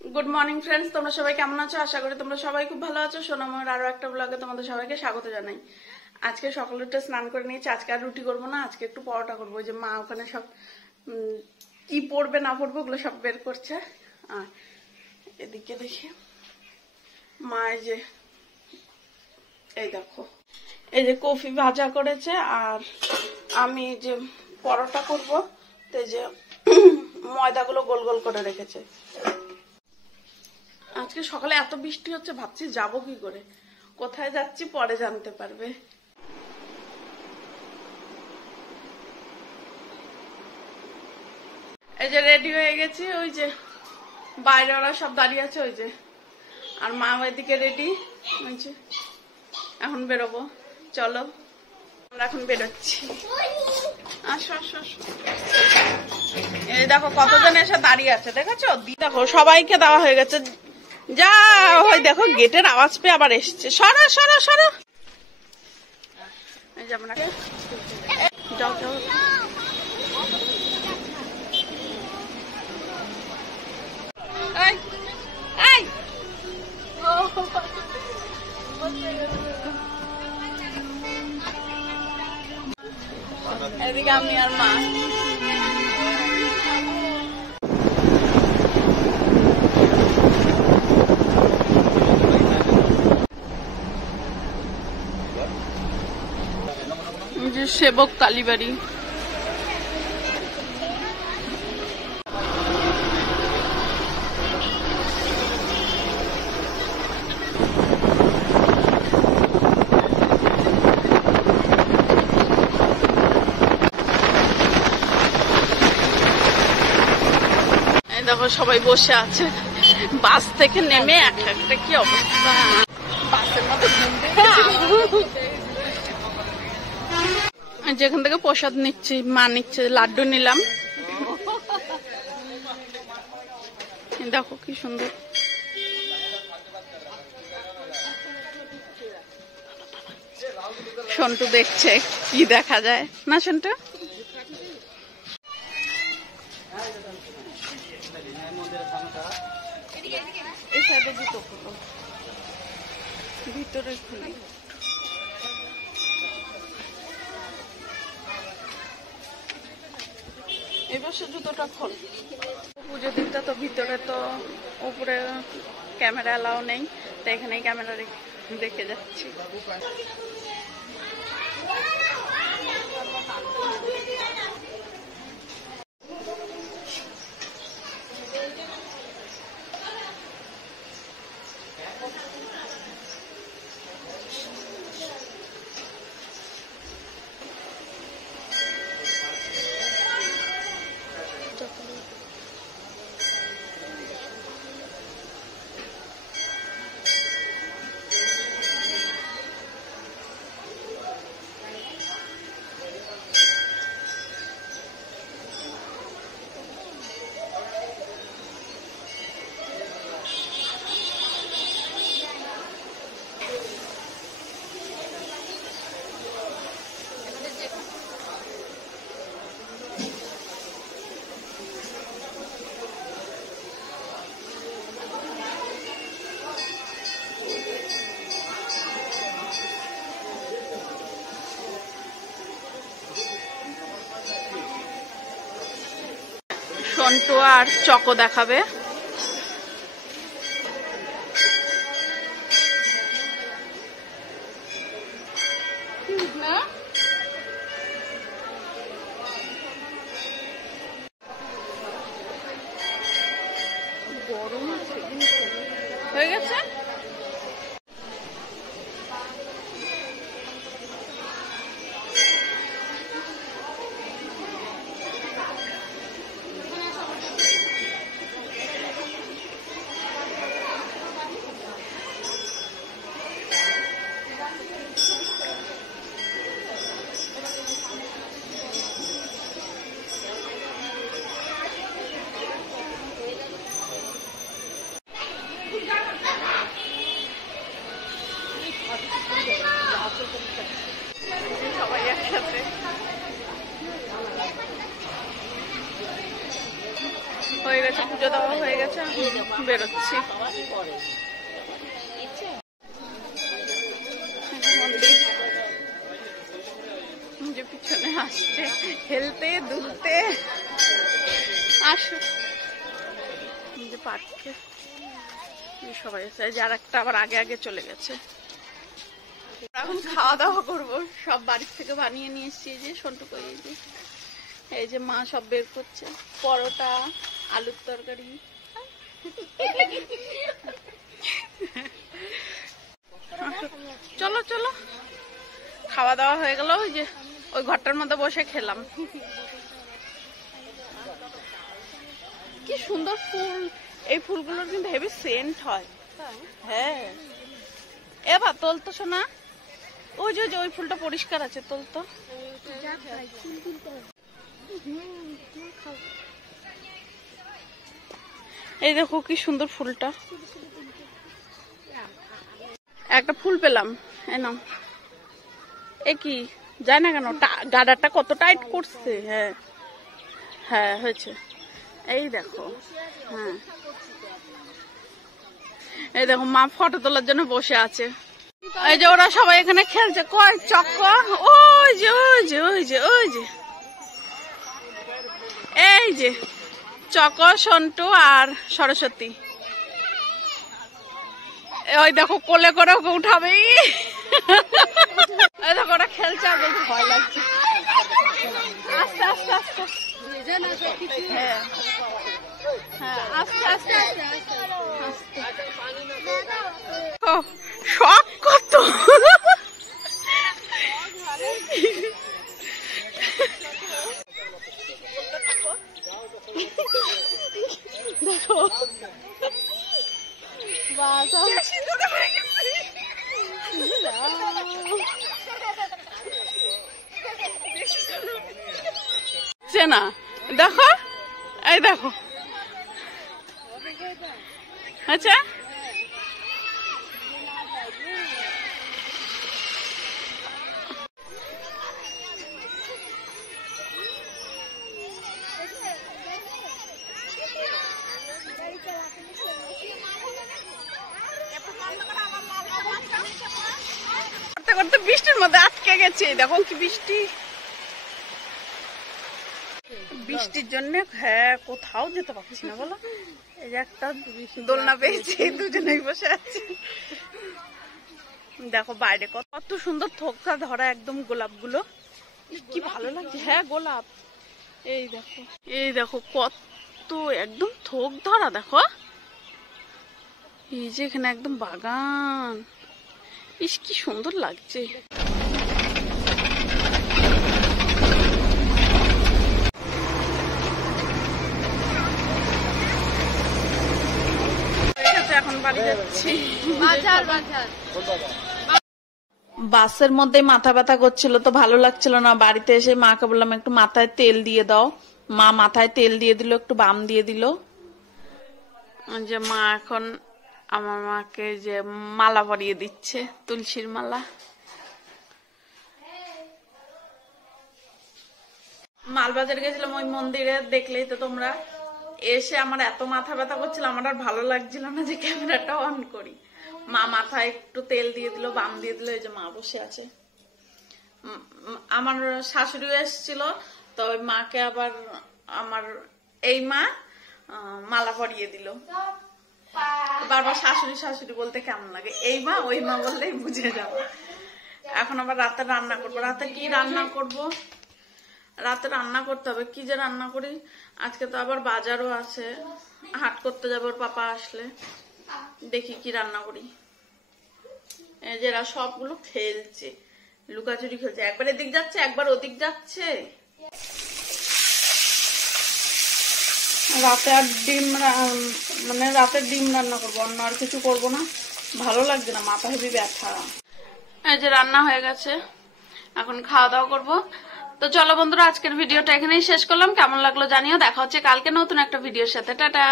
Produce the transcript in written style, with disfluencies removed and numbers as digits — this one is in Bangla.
গুড মর্নিং ফ্রেন্ডস, তোমরা সবাই কেমন আছো? আশা করি তোমরা সবাই খুব ভালো আছো। সোনাময়ের আরো একটা ব্লগে তোমাদের সবাইকে স্বাগত জানাই। আজকে সকালে উঠে স্নান করে নিয়েছি। আজকে আর রুটি করবো না, আজকে একটু পরোটা করবো। যে মা ওখানে সব কি পড়বে না পড়বে ওগুলো সব বের করছে। আর এদিকে দেখি মা এই দেখো এই যে কফি ভাজা করেছে, আর আমি যে পরোটা করবো তো যে ময়দাগুলো গোল গোল করে রেখেছে। আজকে সকালে এত বৃষ্টি হচ্ছে, ভাবছি যাবো কি করে, কোথায় যাচ্ছি পরে জানতে পারবে। এই যে রেডি হয়ে গেছি, ওই যে বাইরে ওরা সব দাঁড়িয়ে আছে ওই যে, আর মা ওইদিকে রেডি হয়েছে। এখন বেরোবো, চলো আমরা এখন বেরোচ্ছি। আসো আসো আসো। এই দেখো কতজন এসে দাঁড়িয়ে আছে, দেখেছো? দেখো সবাইকে দেওয়া হয়ে গেছে। যা ওই দেখো গেটের আওয়াজ পেয়ে আবার এসছে। সরো সরো সরো। এই যে আপনাকে যাও যাও। এদিকে আমি আর মা। সেবক কালীবাড়ি। দেখো সবাই বসে আছে, বাস থেকে নেমে একটা কি অবস্থা। বাসের মধ্যে যেখান থেকে প্রসাদ নিচ্ছি, মা নিচ্ছে, লাড্ডু নিলাম। দেখো কি সুন্দর। সন্টু দেখছে কি দেখা যায় না। সন্টু এই সাইডে জুতো খুলো, ভিতরে খুলি। এবার সে জুতোটা খোল। পুজো দিকটা তো ভিতরে, তো উপরে ক্যামেরা এলাও নেই, তো এখানেই ক্যামেরা রেখে যাচ্ছি। সন্টু আর চকো দেখাবে। গরম হয়ে গেছে। বেরোচ্ছি। যে পিছনে আসছে খেলতে দুলতে, আসো যে পার্কে সবাই আছে, যার একটা আবার আগে আগে চলে গেছে। এখন খাওয়া দাওয়া করবো, সব বাড়ির থেকে বানিয়ে নিয়ে এসছি। এই যে সন্টুকু, এই যে মা সব বের করছে, পরোটা, আলুর তরকারি। চলো চলো, খাওয়া দাওয়া হয়ে গেল। ওই যে ওই ঘরটার মধ্যে বসে খেলাম। কি সুন্দর ফুল, এই ফুলগুলোর কিন্তু হেভি সেন্ট হয়। হ্যাঁ, এবার তোলতো শোনা, ওই যে ওই ফুলটা পরিষ্কার আছে, তোলতো। এই দেখো কি সুন্দর ফুলটা, একটা ফুল পেলাম। নাও, এ কি যায় না কেন, গাডারটা কত টাইট করছে। হ্যাঁ হ্যাঁ হয়েছে, এই দেখো। হ্যাঁ, এই দেখো মা ফটো তোলার জন্য বসে আছে। এই যে ওরা সবাই এখানে খেলছে, কয় চক্কর, ওই যে ওই যে ওই যে ওই যে, এই যে চক্কর, সন্টু আর সরস্বতী। ওই দেখো কোলে করে ওকে উঠাবে। এই দেখো ওরা খেলছে, আর বলতে ভয় লাগছে। আস্তে আস্তে আস্তে, হ্যাঁ হ্যাঁ আস্তে আস্তে আস্তে। শখ কত, দেখো না, দেখো এই দেখো। আচ্ছা করতে বৃষ্টির মধ্যে আটকে গেছে। দেখো কি বৃষ্টি, বৃষ্টির জন্য হ্যাঁ কোথাও যেতে পারছি না বলো। এই যে একটা দোলনা পেয়েছি, দুজনেই বসে আছি। দেখো বাইরে কত সুন্দর থোকা ধরা একদম গোলাপ গুলো, কি ভালো লাগছে। হ্যাঁ গোলাপ, এই দেখো, এই দেখো কত একদম থোক ধরা। দেখো এই যে এখানে একদম বাগান, ইস কি সুন্দর লাগছে। এখন বাড়ি যাচ্ছি। বাসের মধ্যে মাথা ব্যথা করছিল তো ভালো লাগছিল না, বাড়িতে এসে মাকে বললাম একটু মাথায় তেল দিয়ে দাও। মা মাথায় তেল দিয়ে দিল, একটু বাম দিয়ে দিল। যে মা এখন আমার মাকে যে মালা পরিয়ে দিচ্ছে, তুলসীর মালা। মালবাজার গেছিলাম ওই মন্দিরে, দেখলেই তো তোমরা। এসে আমার এত মাথা ব্যথা করছিল, আমার আর ভালো লাগছিল না যে ক্যামেরাটা অন করি। মা মাথায় একটু তেল দিয়ে দিল, বাম দিয়ে দিল। এই যে মা বসে আছে। আমার শাশুড়িও এসেছিল, তো ওই মাকে আবার আমার এই মা মালা পরিয়ে দিল। বারবার শাশুড়ি শাশুড়ি বলতে কেমন লাগে, এই মা ওই মা বললেই বুঝে যাবো। এখন আবার রাতে রান্না করবো। রাতে কি রান্না করব, রাতে রান্না করতে হবে। কি যে রান্না করি, আজকে তো আবার বাজারও আছে, হাট করতে যাবো ওর পাপা আসলে। দেখি কি রান্না করি। এই যে এরা সবগুলো খেলছে, লুকাচুরি খেলছে, একবার এদিক যাচ্ছে একবার ওদিক যাচ্ছে। রাতে আর ডিম মানে রাতের ডিম রান্না করবো, অন্য আর কিছু করবো না। ভালো লাগছে না, মাথা হেবি ব্যথা। এই যে রান্না হয়ে গেছে, এখন খাওয়া দাওয়া করবো। তো চলো বন্ধুরা, আজকের ভিডিওটা এখানেই শেষ করলাম। কেমন লাগলো জানিও। দেখা হচ্ছে কালকে নতুন একটা ভিডিওর সাথে। টাটা।